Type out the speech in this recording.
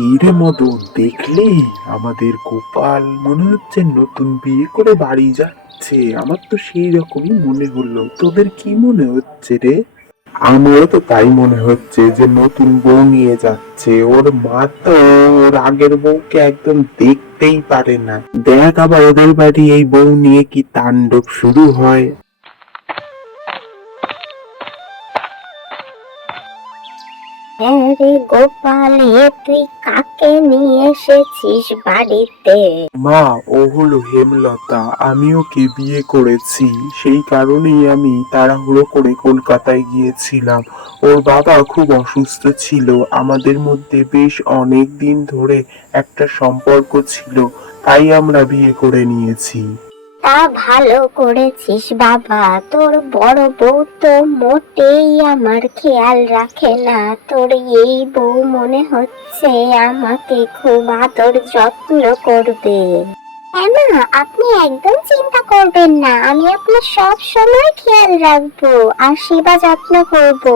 রে মদন, দেখলি আমাদের গোপাল মনে হচ্ছে নতুন বিয়ে করে বাড়ি যাচ্ছে। আমার তো সেই রকমই মনে হলো। তোদের কি মনে হচ্ছে রে? আমারও তো তাই মনে হচ্ছে যে নতুন বউ নিয়ে যাচ্ছে। ওর মা তো ওর আগের বউকে একদম দেখতেই পারে না। দেখ আবার ওদের বাড়ি এই বউ নিয়ে কি তাণ্ডব শুরু হয়। হ্যাঁ রে গোপাল, তুই কাকে নিয়ে এসেছিস বাড়িতে? মা, ও হলো হেমলতা। আমি ওকে বিয়ে করেছি। সেই কারণেই আমি তাড়াহুড়ো করে কলকাতায় গিয়েছিলাম। ওর বাবা খুব অসুস্থ ছিল। আমাদের মধ্যে বেশ অনেক দিন ধরে একটা সম্পর্ক ছিল, তাই আমরা বিয়ে করে নিয়েছি। তা ভালো করেছিস বাবা। তোর বড় বউ তো মোটেই আমার খেয়াল রাখে না। তোর এই বউ মনে হচ্ছে আমাকে খুব আদর যত্ন করবে। হ্যাঁ না, আপনি একদম চিন্তা করবেন না, আমি আপনার সব সময় খেয়াল রাখবো আর সেবা যত্ন করবো।